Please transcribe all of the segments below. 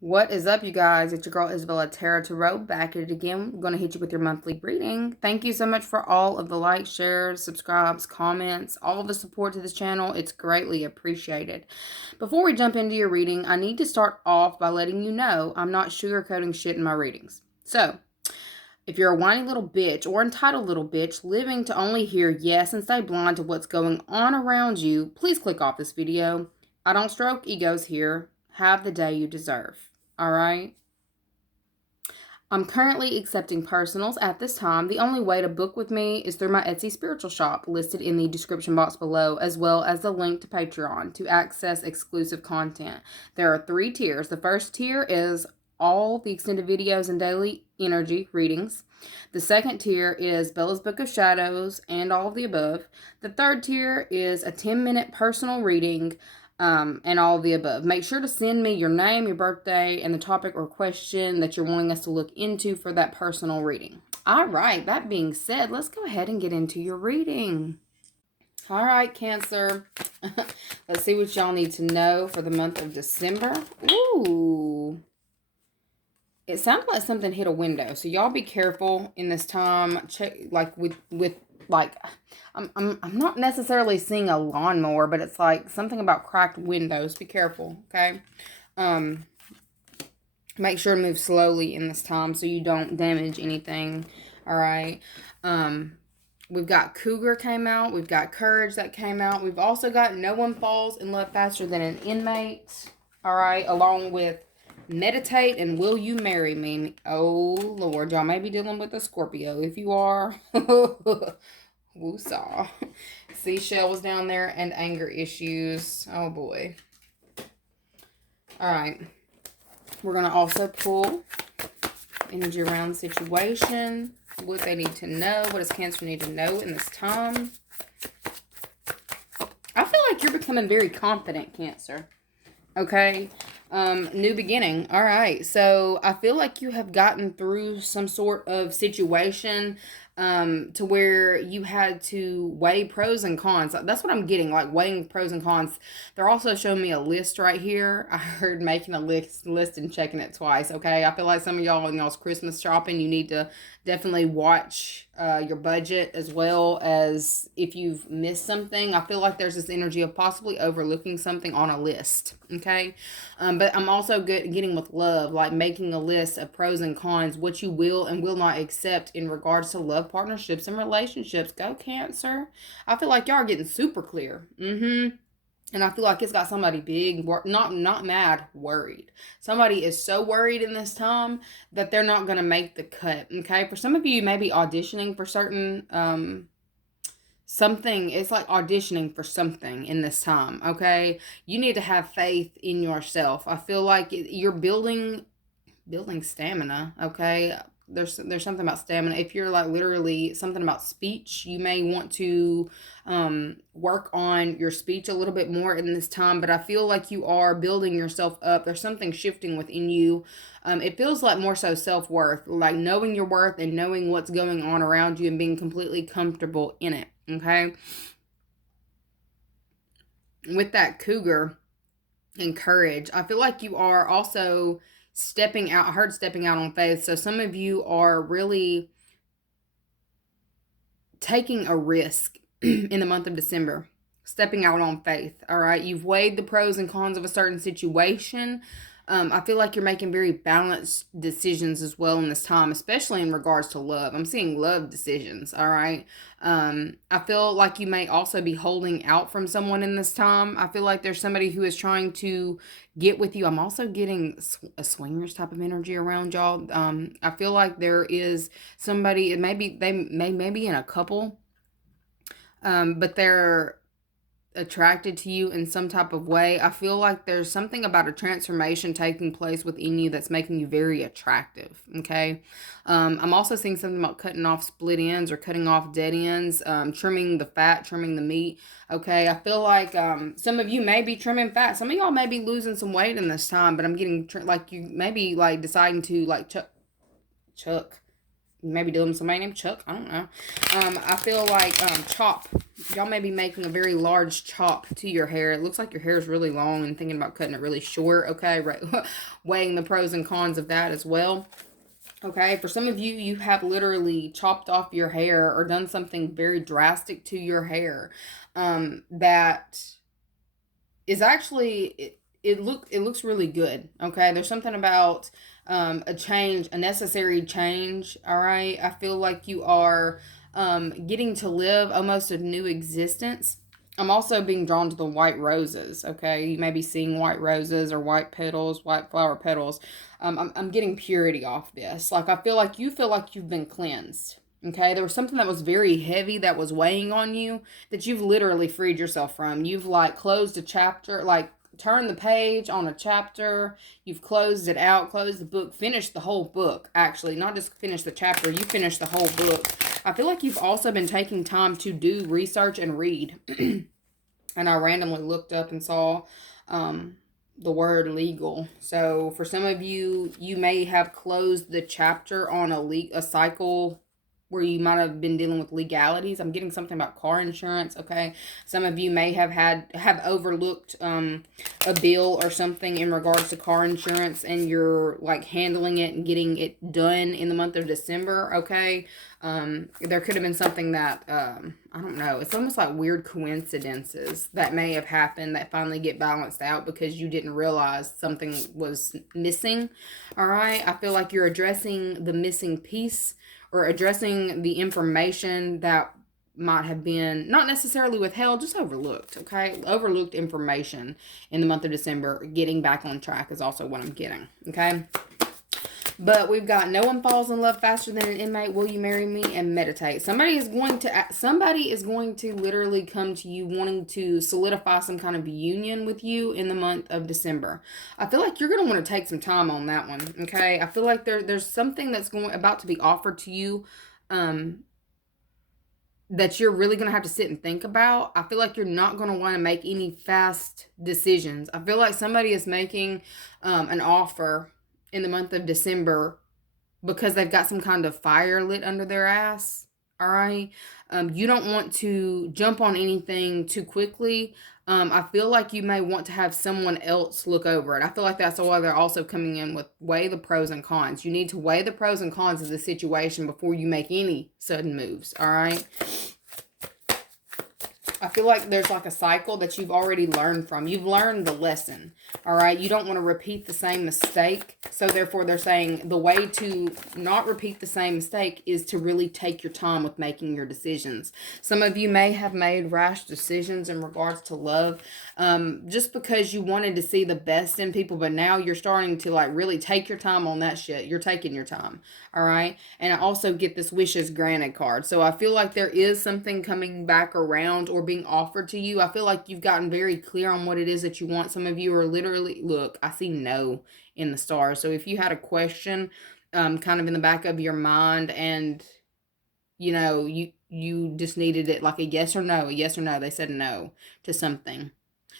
What is up, you guys? It's your girl isabellaTtarot back at it again. I'm going to hit you with your monthly reading. Thank you so much for all of the likes, shares, subscribes, comments, all of the support to this channel. It's greatly appreciated. Before we jump into your reading, I need to start off by letting you know I'm not sugarcoating shit in my readings. So, if you're a whiny little bitch or entitled little bitch living to only hear yes and stay blind to what's going on around you, please click off this video. I don't stroke egos here. Have the day you deserve. All right. I'm currently accepting personals at this time. The only way to book with me is through my Etsy spiritual shop listed in the description box below, as well as the link to Patreon to access exclusive content. There are 3 tiers. The first tier is all the extended videos and daily energy readings. The second tier is Bella's Book of Shadows and all of the above. The third tier is a 10-minute personal reading and all of the above. Make sure to send me your name, your birthday, and the topic or question that you're wanting us to look into for that personal reading. All right, that being said, let's go ahead and get into your reading. All right, Cancer. Let's see what y'all need to know for the month of December. Ooh. It sounds like something hit a window, so y'all be careful in this time. Check, like, with like, I'm not necessarily seeing a lawnmower, but it's like something about cracked windows. Be careful, okay? Make sure to move slowly in this time so you don't damage anything. All right. We've got Cougar came out. We've got Courage that came out. We've also got No One Falls in Love Faster Than an Inmate. All right, along with Meditate and Will You Marry Me? Oh, Lord. Y'all may be dealing with a Scorpio. If you are, woosah. Seashells down there and anger issues. Oh, boy. All right. We're going to also pull energy around the situation. What they need to know. What does Cancer need to know in this time? I feel like you're becoming very confident, Cancer. Okay. New beginning. All right. So I feel like you have gotten through some sort of situation to where you had to weigh pros and cons. That's what I'm getting, like weighing pros and cons. They're also showing me a list right here. I heard making a list and checking it twice. Okay. I feel like some of y'all in y'all's Christmas shopping, you need to definitely watch your budget, as well as if you've missed something. I feel like there's this energy of possibly overlooking something on a list. Okay. But I'm also getting with love, like making a list of pros and cons, what you will and will not accept in regards to love, partnerships, and relationships. Go, Cancer. I feel like y'all are getting super clear. And I feel like it's got somebody big, not mad, worried. Somebody is so worried in this time that they're not going to make the cut, okay? For some of you, you may be auditioning for certain, something. It's like auditioning for something in this time, okay? You need to have faith in yourself. I feel like you're building stamina, okay? There's something about stamina. If you're like literally something about speech, you may want to work on your speech a little bit more in this time, but I feel like you are building yourself up. There's something shifting within you. It feels like more so self-worth, like knowing your worth and knowing what's going on around you and being completely comfortable in it, okay? With that Cougar and Courage, I feel like you are also stepping out. I heard stepping out on faith. So some of you are really taking a risk in the month of December, stepping out on faith. All right. You've weighed the pros and cons of a certain situation. I feel like you're making very balanced decisions as well in this time, especially in regards to love. I'm seeing love decisions. All right. I feel like you may also be holding out from someone in this time. I feel like there's somebody who is trying to get with you. I'm also getting a swingers type of energy around y'all. I feel like there is somebody, maybe they may be in a couple, but they're attracted to you in some type of way. I feel like there's something about a transformation taking place within you that's making you very attractive, okay? I'm also seeing something about cutting off split ends or cutting off dead ends, trimming the fat, trimming the meat, okay? I feel like some of you may be trimming fat. Some of y'all may be losing some weight in this time, but I'm getting, like, you may be, like, deciding to, like, chuck maybe dealing with somebody named Chuck. I don't know. I feel like chop. Y'all may be making a very large chop to your hair. It looks like your hair is really long and thinking about cutting it really short. Okay, right. Weighing the pros and cons of that as well. Okay, for some of you, you have literally chopped off your hair or done something very drastic to your hair that is actually, it looks really good. Okay, there's something about a change, a necessary change. All right, I feel like you are getting to live almost a new existence. I'm also being drawn to the white roses, okay? You may be seeing white roses or white petals, white flower petals. I'm getting purity off this. Like, I feel like you've been cleansed, okay? There was something that was very heavy that was weighing on you that you've literally freed yourself from. You've, like, closed a chapter, like, turned the page on a chapter. You've closed it out, closed the book, finished the whole book, actually. Not just finished the chapter, you finished the whole book. I feel like you've also been taking time to do research and read. And I randomly looked up and saw the word legal. So for some of you, you may have closed the chapter on a cycle where you might have been dealing with legalities. I'm getting something about car insurance, okay? Some of you may have overlooked a bill or something in regards to car insurance, and you're like handling it and getting it done in the month of December, okay? There could have been something that, I don't know, it's almost like weird coincidences that may have happened that finally get balanced out because you didn't realize something was missing, all right? I feel like you're addressing the missing piece, or addressing the information that might have been not necessarily withheld, just overlooked, okay? Overlooked information in the month of December. Getting back on track is also what I'm getting, okay? But we've got no one falls in love faster than an inmate. Will you marry me? And meditate. Somebody is going to literally come to you wanting to solidify some kind of union with you in the month of December. I feel like you're going to want to take some time on that one. Okay. I feel like there's something that's about to be offered to you, that you're really going to have to sit and think about. I feel like you're not going to want to make any fast decisions. I feel like somebody is making an offer in the month of December because they've got some kind of fire lit under their ass. All right. You don't want to jump on anything too quickly. I feel like you may want to have someone else look over it. I feel like that's why they're also coming in with weigh the pros and cons. You need to weigh the pros and cons of the situation before you make any sudden moves. All right. I feel like there's like a cycle that you've already learned from. You've learned the lesson, all right? You don't want to repeat the same mistake. So therefore, they're saying the way to not repeat the same mistake is to really take your time with making your decisions. Some of you may have made rash decisions in regards to love, just because you wanted to see the best in people, but now you're starting to like really take your time on that shit. You're taking your time, all right? And I also get this wishes granted card. So I feel like there is something coming back around or being offered to you. I feel like you've gotten very clear on what it is that you want. Some of you are literally, look, I see no in the stars. So if you had a question kind of in the back of your mind and, you know, you just needed it like a yes or no, they said no to something.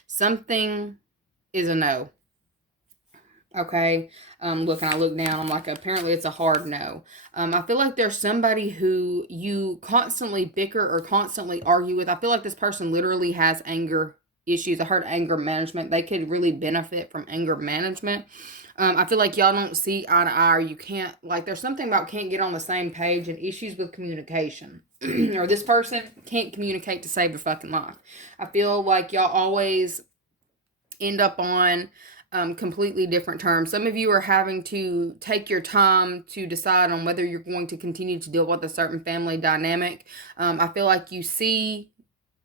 Something is a no. Okay. Look, and I look down, I'm like, apparently it's a hard no. I feel like there's somebody who you constantly bicker or constantly argue with. I feel like this person literally has anger issues. I heard anger management. They could really benefit from anger management. I feel like y'all don't see eye to eye, or you can't, like, there's something about can't get on the same page and issues with communication. Or this person can't communicate to save their fucking life. I feel like y'all always end up on completely different terms. Some of you are having to take your time to decide on whether you're going to continue to deal with a certain family dynamic. I feel like you see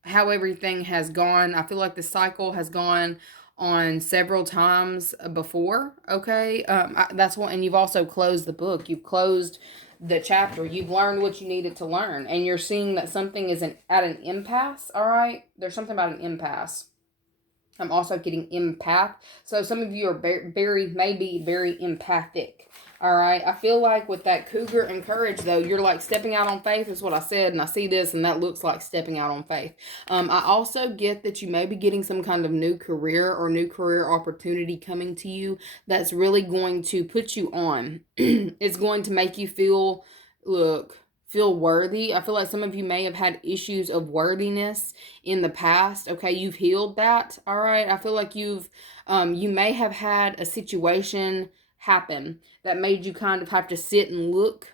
how everything has gone. I feel like the cycle has gone on several times before. Okay. That's what, and you've also closed the book. You've closed the chapter. You've learned what you needed to learn, and you're seeing that something is at an impasse. All right. There's something about an impasse. I'm also getting empath. So some of you are maybe very empathic. All right. I feel like with that cougar and courage, though, you're like stepping out on faith is what I said. And I see this, and that looks like stepping out on faith. I also get that you may be getting some kind of new career or new career opportunity coming to you that's really going to put you on. It's going to make you feel look, feel worthy. I feel like some of you may have had issues of worthiness in the past. Okay, you've healed that. All right. I feel like you may have had a situation happen that made you kind of have to sit and look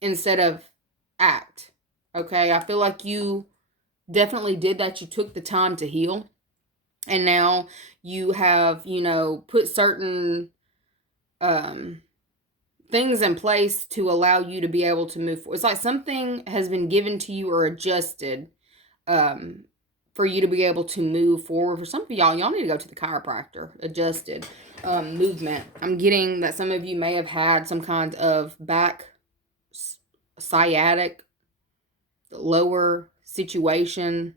instead of act. Okay, I feel like you definitely did that. You took the time to heal. And now you have, put certain things in place to allow you to be able to move forward. It's like something has been given to you or adjusted for you to be able to move forward. For some of y'all need to go to the chiropractor. Adjusted movement. I'm getting that some of you may have had some kind of back sciatic lower situation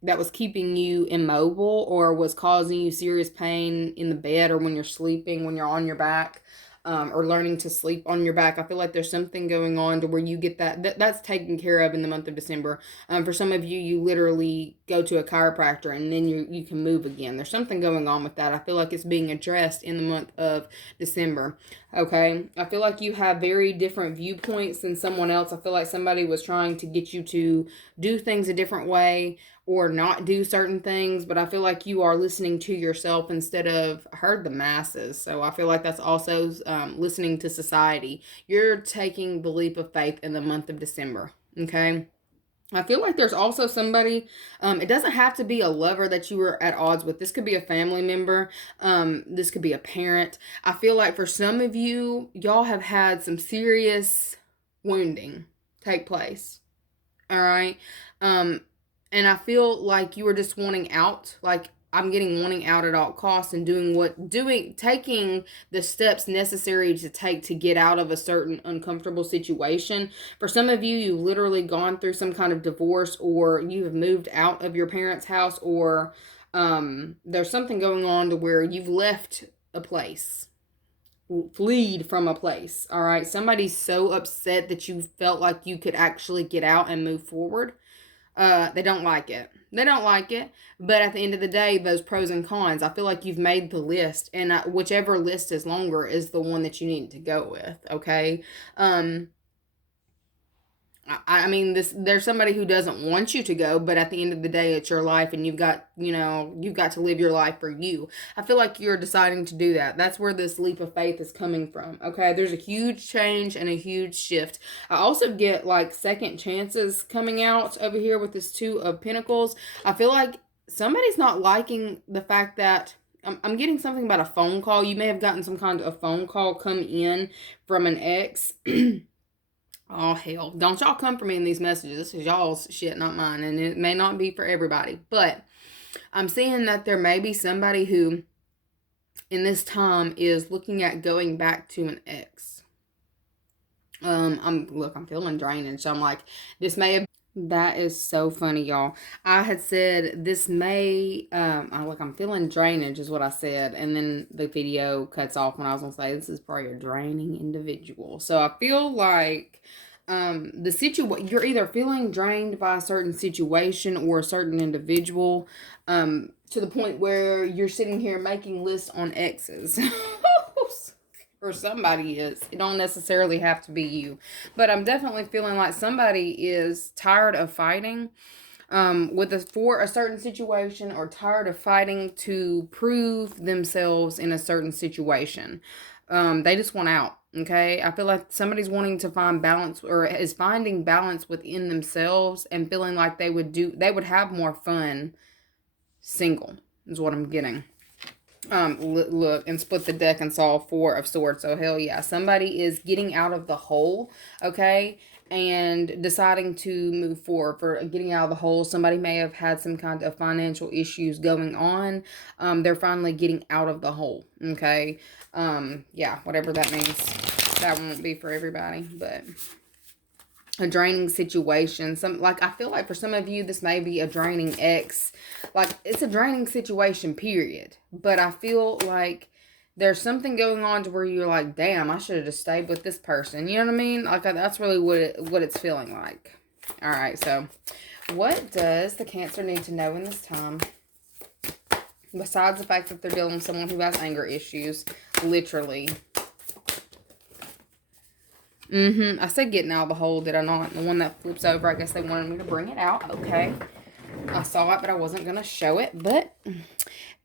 that was keeping you immobile or was causing you serious pain in the bed or when you're sleeping, when you're on your back, or learning to sleep on your back. I feel like there's something going on to where you get that's taken care of in the month of December. For some of you, you literally go to a chiropractor and then you can move again. There's something going on with that. I feel like it's being addressed in the month of December. Okay, I feel like you have very different viewpoints than someone else. I feel like somebody was trying to get you to do things a different way or not do certain things, but I feel like you are listening to yourself instead of heard the masses. So I feel like that's also listening to society. You're taking the leap of faith in the month of December, okay? I feel like there's also somebody, it doesn't have to be a lover that you were at odds with. This could be a family member. This could be a parent. I feel like for some of you, y'all have had some serious wounding take place. All right. And I feel like you were just wanting out. Like, I'm getting wanting out at all costs and taking the steps necessary to take to get out of a certain uncomfortable situation. For some of you, you've literally gone through some kind of divorce, or you have moved out of your parents' house, or there's something going on to where you've left a place. Fleed from a place. All right. Somebody's so upset that you felt like you could actually get out and move forward. They don't like it. They don't like it. But at the end of the day, those pros and cons, I feel like you've made the list, and whichever list is longer is the one that you need to go with. Okay. I mean, there's somebody who doesn't want you to go, but at the end of the day, it's your life, and you've got to live your life for you. I feel like you're deciding to do that. That's where this leap of faith is coming from. Okay, there's a huge change and a huge shift. I also get like second chances coming out over here with this Two of Pentacles. I feel like somebody's not liking the fact that I'm getting something about a phone call. You may have gotten some kind of a phone call come in from an ex. Oh, hell. Don't y'all come for me in these messages. This is y'all's shit, not mine. And it may not be for everybody. But I'm seeing that there may be somebody who, in this time, is looking at going back to an ex. I'm feeling drainage. So I'm like, this may have... That is so funny, y'all. I had said this may... I'm feeling drainage is what I said. And then the video cuts off when I was going to say, this is probably a draining individual. So I feel like... you're either feeling drained by a certain situation or a certain individual, to the point where you're sitting here making lists on exes. Or somebody is. It don't necessarily have to be you. But I'm definitely feeling like somebody is tired of fighting for a certain situation, or tired of fighting to prove themselves in a certain situation. They just want out. Okay, I feel like somebody's wanting to find balance, or is finding balance within themselves, and feeling like they would have more fun single, is what I'm getting. Look, and split the deck and saw Four of Swords. So hell yeah, somebody is getting out of the hole, okay, and deciding to move forward. For getting out of the hole, somebody may have had some kind of financial issues going on. They're finally getting out of the hole, okay. Yeah, whatever that means. That won't be for everybody, but a draining situation. I feel like for some of you, this may be a draining ex. Like, it's a draining situation, period. But I feel like there's something going on to where you're like, damn, I should have just stayed with this person. You know what I mean? Like, that's really what it's feeling like. All right, so what does the Cancer need to know in this time? Besides the fact that they're dealing with someone who has anger issues, literally. I said getting out of the hole, did I not? The one that flips over, I guess they wanted me to bring it out. Okay. I saw it, but I wasn't going to show it. But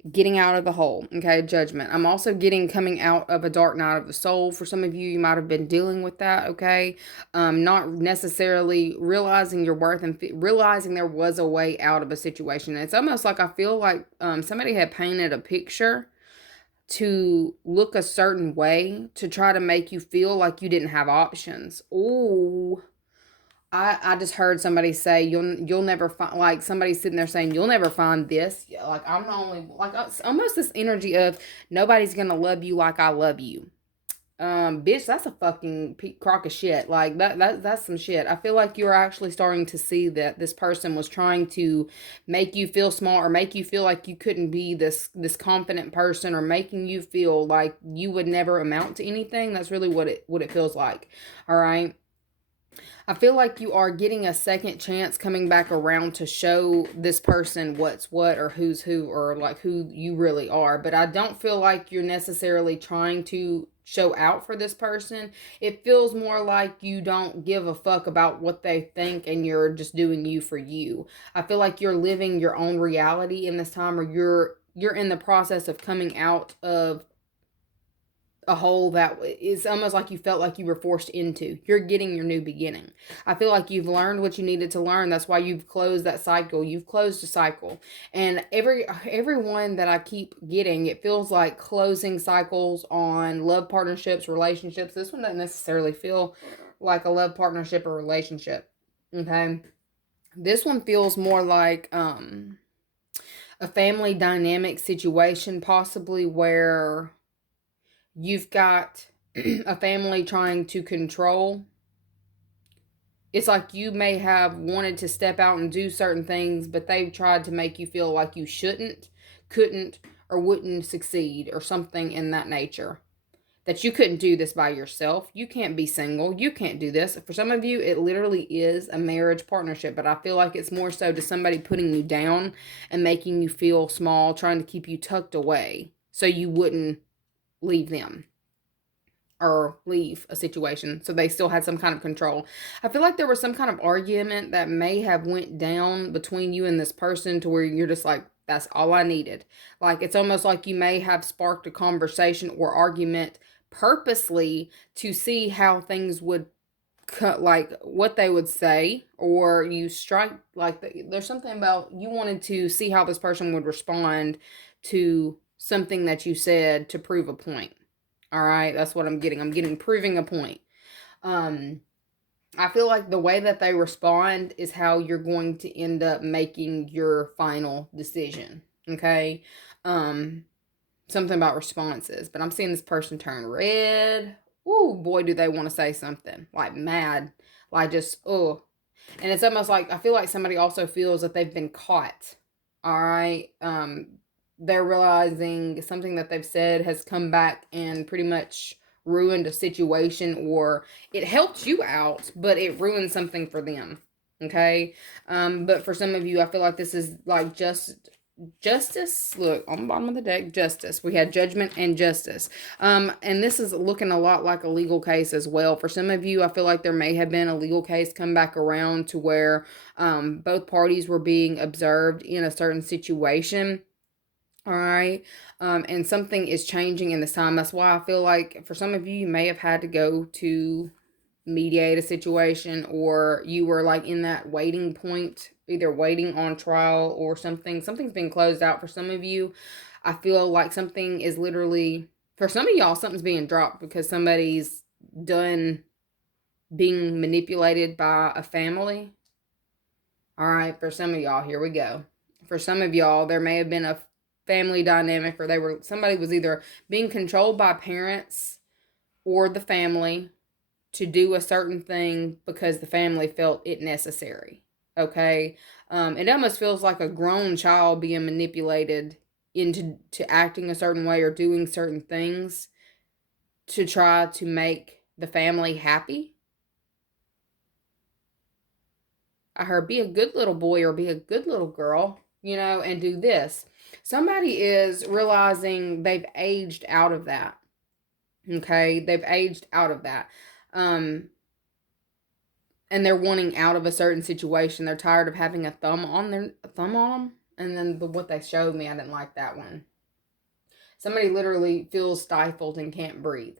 getting out of the hole. Okay, judgment. I'm also getting coming out of a dark night of the soul. For some of you, you might have been dealing with that. Okay. Not necessarily realizing your worth and realizing there was a way out of a situation. It's almost like I feel like somebody had painted a picture to look a certain way to try to make you feel like you didn't have options. Ooh, I just heard somebody say you'll never find, like somebody sitting there saying you'll never find this. Like I'm the only, like almost this energy of nobody's gonna love you like I love you. Bitch, that's a fucking crock of shit. Like that's some shit. I feel like you're actually starting to see that this person was trying to make you feel small, or make you feel like you couldn't be this confident person, or making you feel like you would never amount to anything. That's really what it feels like. All right. I feel like you are getting a second chance coming back around to show this person what's what, or who's who, or like who you really are. But I don't feel like you're necessarily trying to show out for this person. It feels more like you don't give a fuck about what they think, and you're just doing you for you. I feel like you're living your own reality in this time, or you're in the process of coming out of a hole that is almost like you felt like you were forced into. You're getting your new beginning. I feel like you've learned what you needed to learn. That's why you've closed that cycle. You've closed a cycle. And everyone that I keep getting, it feels like closing cycles on love partnerships, relationships. This one doesn't necessarily feel like a love partnership or relationship. Okay. This one feels more like a family dynamic situation, possibly where you've got a family trying to control. It's like you may have wanted to step out and do certain things, but they've tried to make you feel like you shouldn't, couldn't, or wouldn't succeed, or something in that nature. That you couldn't do this by yourself. You can't be single. You can't do this. For some of you, it literally is a marriage partnership, but I feel like it's more so to somebody putting you down and making you feel small, trying to keep you tucked away so you wouldn't leave them or leave a situation, so they still had some kind of control. I feel like there was some kind of argument that may have went down between you and this person to where you're just like, that's all I needed. Like it's almost like you may have sparked a conversation or argument purposely to see how things would cut, like what they would say, or you strike, like there's something about you wanted to see how this person would respond to something that you said to prove a point. All right, that's what I'm getting. I'm getting proving a point. I feel like the way that they respond is how you're going to end up making your final decision. Okay. Something about responses, but I'm seeing this person turn red. Ooh, boy, do they want to say something, like mad, like just oh. And it's almost like I feel like somebody also feels that they've been caught. All right. They're realizing something that they've said has come back and pretty much ruined a situation, or it helped you out, but it ruined something for them. Okay. But for some of you, I feel like this is like justice. Look on the bottom of the deck, justice. We had judgment and justice. And this is looking a lot like a legal case as well. For some of you, I feel like there may have been a legal case come back around to where both parties were being observed in a certain situation. All right. And something is changing in this time. That's why I feel like for some of you, you may have had to go to mediate a situation, or you were like in that waiting point, either waiting on trial or something. Something's been closed out for some of you. I feel like something is literally, for some of y'all, something's being dropped because somebody's done being manipulated by a family. All right. For some of y'all, here we go. For some of y'all, there may have been a family dynamic, or somebody was either being controlled by parents or the family to do a certain thing because the family felt it necessary. Okay. It almost feels like a grown child being manipulated into acting a certain way or doing certain things to try to make the family happy. I heard be a good little boy or be a good little girl, and do this. Somebody is realizing they've aged out of that. Okay, they've aged out of that. And they're wanting out of a certain situation. They're tired of having a thumb on them. And then what they showed me, I didn't like that one. Somebody literally feels stifled and can't breathe.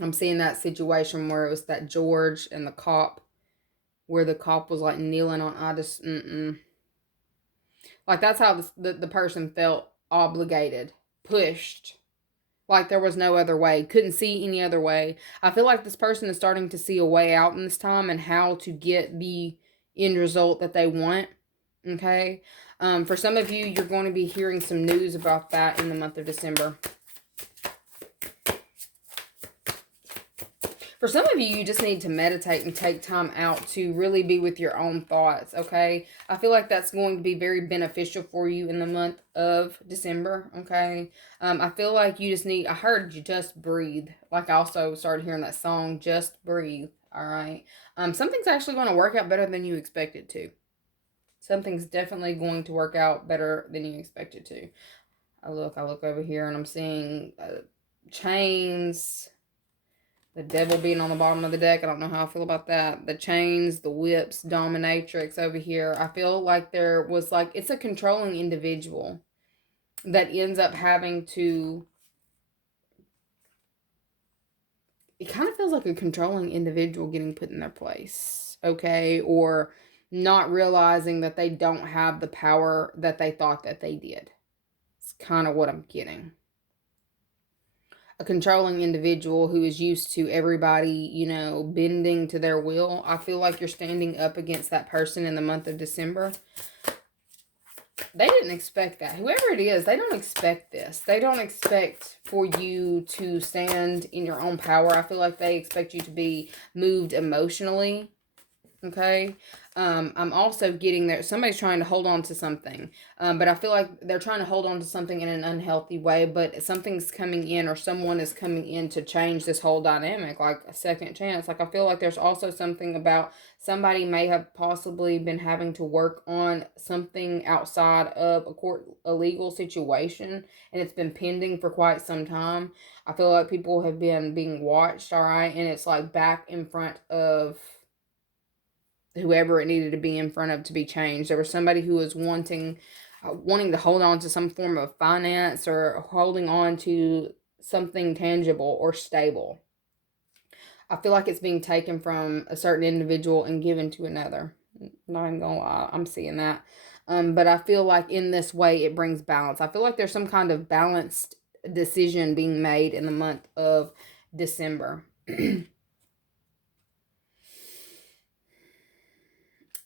I'm seeing that situation where it was that George and the cop, where the cop was like kneeling on. I just, like that's how the person felt, obligated, pushed, like there was no other way, couldn't see any other way. I feel like this person is starting to see a way out in this time and how to get the end result that they want. Okay. For some of you, you're going to be hearing some news about that in the month of December. For some of you, you just need to meditate and take time out to really be with your own thoughts, okay? I feel like that's going to be very beneficial for you in the month of December, okay? I feel like you just need, I heard you just breathe. Like I also started hearing that song, Just Breathe, all right? Something's actually going to work out better than you expected to. Something's definitely going to work out better than you expected to. I look over here and I'm seeing chains. The devil being on the bottom of the deck. I don't know how I feel about that. The chains, the whips, dominatrix over here. I feel like there was like, it's a controlling individual that ends up having to, it kind of feels like a controlling individual getting put in their place. Okay. Or not realizing that they don't have the power that they thought that they did. It's kind of what I'm getting. A controlling individual who is used to everybody, you know, bending to their will. I feel like you're standing up against that person in the month of December. They didn't expect that. Whoever it is, they don't expect this. They don't expect for you to stand in your own power. I feel like they expect you to be moved emotionally. Okay. I'm also getting there. Somebody's trying to hold on to something. But I feel like they're trying to hold on to something in an unhealthy way, but something's coming in or someone is coming in to change this whole dynamic, like a second chance. Like I feel like there's also something about somebody may have possibly been having to work on something outside of a legal situation, and it's been pending for quite some time. I feel like people have been being watched, all right, and it's like back in front of whoever it needed to be in front of to be changed. There was somebody who was wanting to hold on to some form of finance or holding on to something tangible or stable. I feel like it's being taken from a certain individual and given to another. Not even gonna lie, I'm seeing that. But I feel like in this way it brings balance. I feel like there's some kind of balanced decision being made in the month of December.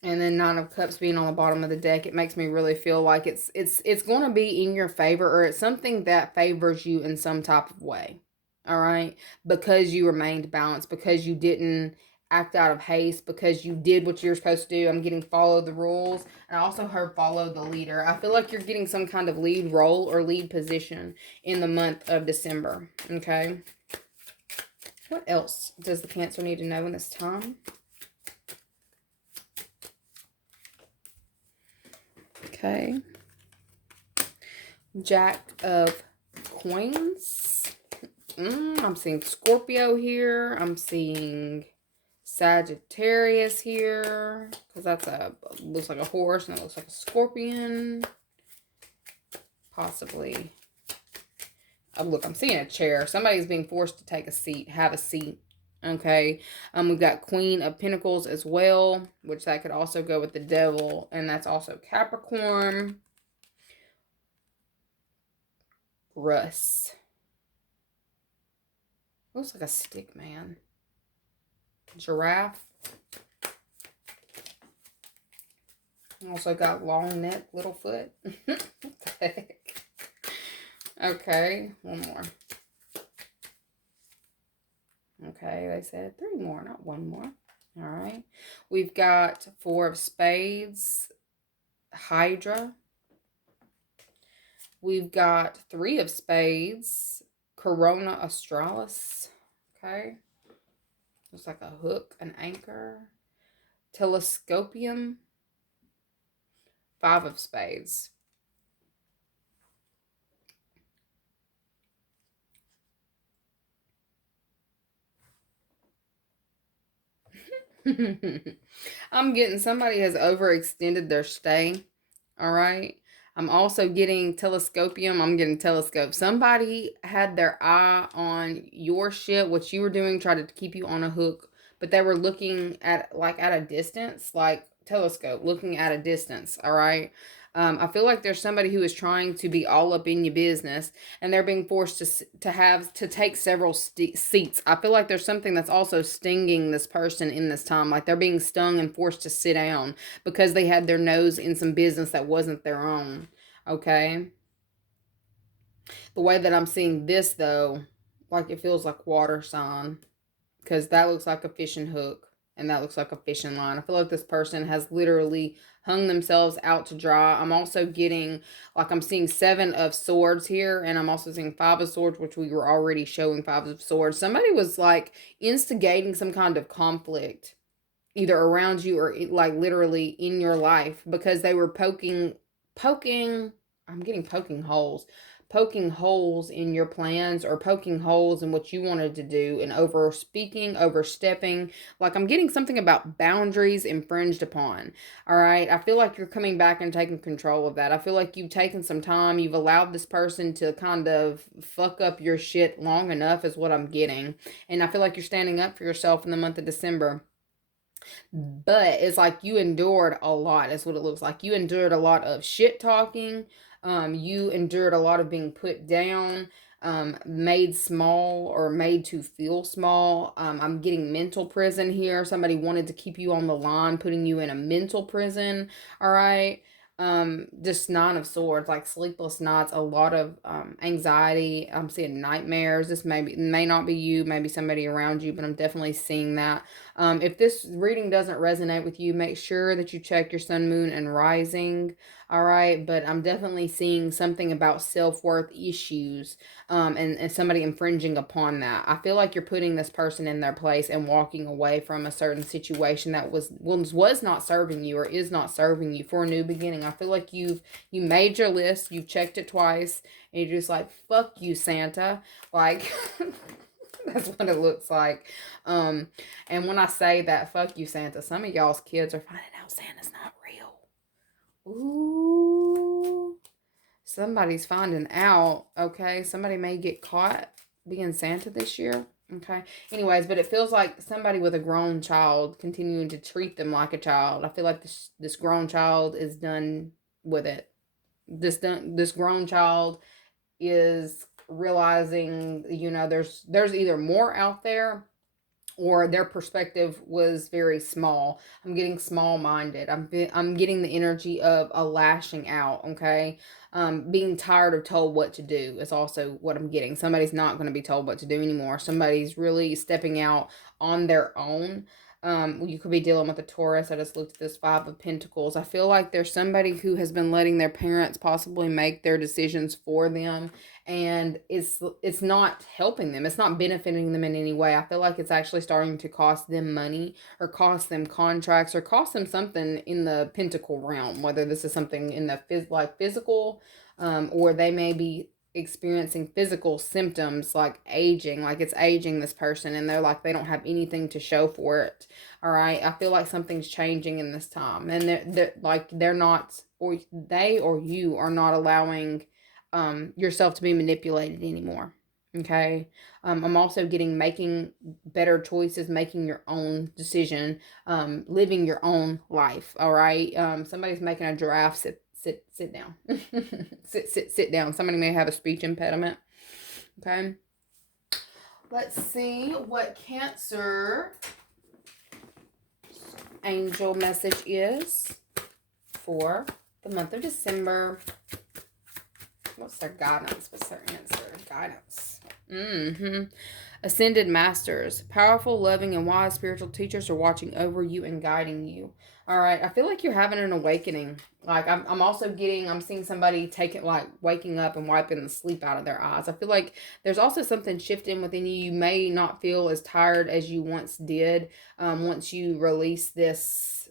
And then Nine of Cups being on the bottom of the deck, it makes me really feel like it's going to be in your favor, or it's something that favors you in some type of way. All right? Because you remained balanced, because you didn't act out of haste, because you did what you're supposed to do. I'm getting follow the rules. And I also heard follow the leader. I feel like you're getting some kind of lead role or lead position in the month of December. Okay? What else does the Cancer need to know in this time? Okay. Jack of Coins. I'm seeing Scorpio here. I'm seeing Sagittarius here. Because that's looks like a horse and it looks like a scorpion. Possibly. Oh, look, I'm seeing a chair. Somebody's being forced to take a seat, have a seat. Okay, we've got Queen of Pentacles as well, which that could also go with the Devil, and that's also Capricorn. Russ. Looks like a stick man. Giraffe. Also got long neck, little foot. Okay, one more. Okay, they said 3 more, not 1 more. All right. We've got 4 of Spades, Hydra. We've got 3 of Spades, Corona Australis. Okay. Looks like a hook, an anchor. Telescopium. 5 of Spades. I'm getting somebody has overextended their stay. All right. I'm also getting telescopium. I'm getting telescope. Somebody had their eye on your shit, what you were doing, tried to keep you on a hook, but they were looking at like at a distance, like telescope, looking at a distance. All right. I feel like there's somebody who is trying to be all up in your business, and they're being forced to take several seats. I feel like there's something that's also stinging this person in this time, like they're being stung and forced to sit down because they had their nose in some business that wasn't their own. Okay. The way that I'm seeing this though, like it feels like water sign, because that looks like a fishing hook and that looks like a fishing line. I feel like this person has literally hung themselves out to dry. I'm also getting, like, I'm seeing 7 of Swords here, and I'm also seeing 5 of Swords, which we were already showing 5 of Swords. Somebody was like instigating some kind of conflict either around you or like literally in your life, because they were poking, I'm getting poking holes in your plans, or poking holes in what you wanted to do, and overstepping. Like, I'm getting something about boundaries infringed upon. All right. I feel like you're coming back and taking control of that. I feel like you've taken some time. You've allowed this person to kind of fuck up your shit long enough, is what I'm getting. And I feel like you're standing up for yourself in the month of December. But it's like you endured a lot. That's what it looks like. You endured a lot of shit talking. You endured a lot of being put down, made small or made to feel small. I'm getting mental prison here. Somebody wanted to keep you on the line, putting you in a mental prison. All right. Just 9 of Swords, like sleepless nights, a lot of anxiety. I'm seeing nightmares. This may not be you, maybe somebody around you, but I'm definitely seeing that. If this reading doesn't resonate with you, make sure that you check your sun, moon, and rising. All right. But I'm definitely seeing something about self-worth issues, and somebody infringing upon that. I feel like you're putting this person in their place and walking away from a certain situation that was not serving you or is not serving you, for a new beginning. I feel like you made your list, you've checked it twice, and you're just like, fuck you, Santa. Like, that's what it looks like. And when I say that, fuck you, Santa, some of y'all's kids are finding out Santa's not real. Ooh. Somebody's finding out. Okay. Somebody may get caught being Santa this year. Okay. Anyways, but it feels like somebody with a grown child continuing to treat them like a child. I feel like this grown child is done with it. This grown child is realizing, there's either more out there, or their perspective was very small. I'm getting small-minded. I'm getting the energy of a lashing out, okay? Being tired of told what to do is also what I'm getting. Somebody's not going to be told what to do anymore. Somebody's really stepping out on their own. You could be dealing with a Taurus. I just looked at this 5 of Pentacles. I feel like there's somebody who has been letting their parents possibly make their decisions for them, and it's not helping them. It's not benefiting them in any way. I feel like it's actually starting to cost them money, or cost them contracts, or cost them something in the pentacle realm, whether this is something in the physical, or they may be experiencing physical symptoms like aging, like it's aging this person, and they're like, they don't have anything to show for it. All right. I feel like something's changing in this time, and they're not, or they or you are not allowing yourself to be manipulated anymore. Okay. I'm also getting making better choices, making your own decision, living your own life. All right. Somebody's making a giraffe sit down. sit down. Somebody may have a speech impediment. Okay. Let's see what Cancer angel message is for the month of December. What's their guidance? What's their answer? Guidance. Ascended Masters. Powerful, loving, and wise spiritual teachers are watching over you and guiding you. All right. I feel like you're having an awakening. Like, I'm seeing somebody waking up and wiping the sleep out of their eyes. I feel like there's also something shifting within you. You may not feel as tired as you once did, once you release this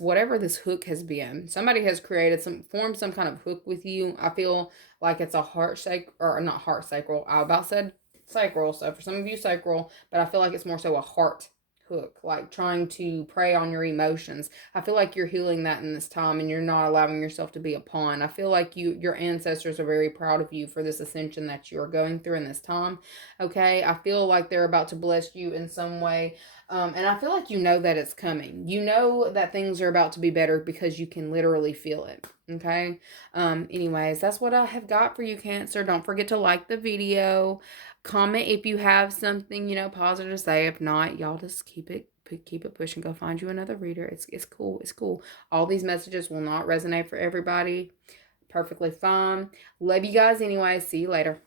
whatever this hook has been. Somebody has formed some kind of hook with you. I feel like it's a not heart sacral. I about said sacral, so for some of you sacral, but I feel like it's more so a heart hook, like trying to prey on your emotions. I feel like you're healing that in this time, and you're not allowing yourself to be a pawn. I feel like your ancestors are very proud of you for this ascension that you're going through in this time. Okay, I feel like they're about to bless you in some way. And I feel like you know that it's coming. You know that things are about to be better because you can literally feel it. Okay. Anyways, that's what I have got for you, Cancer. Don't forget to like the video. Comment if you have something, positive to say. If not, y'all just keep it pushing. Go find you another reader. It's cool. It's cool. All these messages will not resonate for everybody. Perfectly fine. Love you guys anyway. See you later.